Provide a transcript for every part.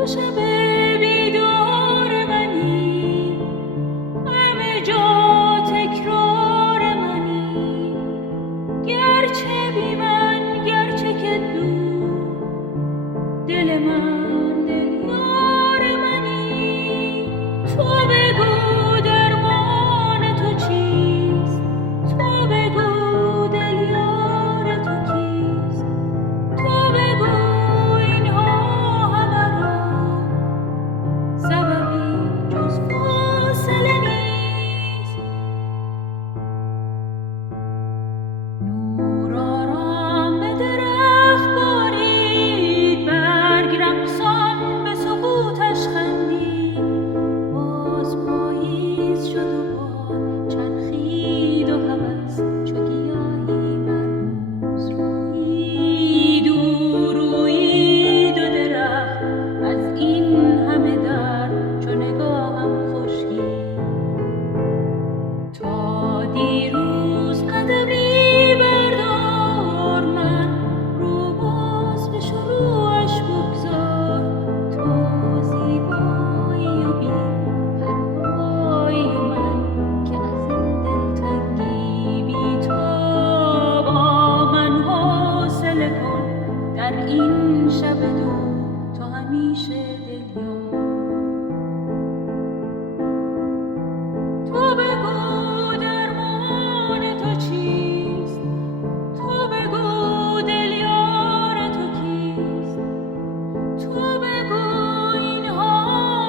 تو شب بیدار منی، همه جا تکرار منی، گرچه بی من گرچه که دور، دل من دل یار منی. تو بگو درمان تو چیست، تو بگو دل یار تو کیست، تو بگو اینها همه را سببی جز فاصله نیست. نور آرام به درخت بارید، برگ رقصان به سکوتش خندید. باز پاییز شد و باد چرخید و هوس چو گیاهی مرموز رویید. او رویید و درخت از این همه درد چو نگاهم خشکید. تا دیروز قدمی بردار، من رو باز به شروعش بگذار. تو زیبایی و بی پروایی و من که از این دلتنگی بی تاب. با من حوصله کن در این شب دو، تو همیشه دلیار. تو بگو درمان تو چیست، تو بگو دل یار تو کیست، تو بگو اینها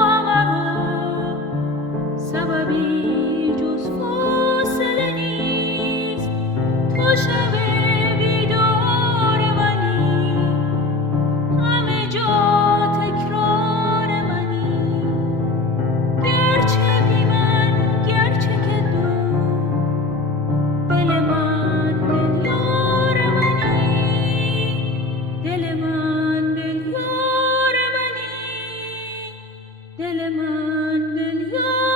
همه را سببی جز فاصله نیست. تو شب بیدار منی، همه جا تکرار منی، گرچه بی من گرچه که دور، دل من دل یار منی، دل من دل یار منی، دل من دل یار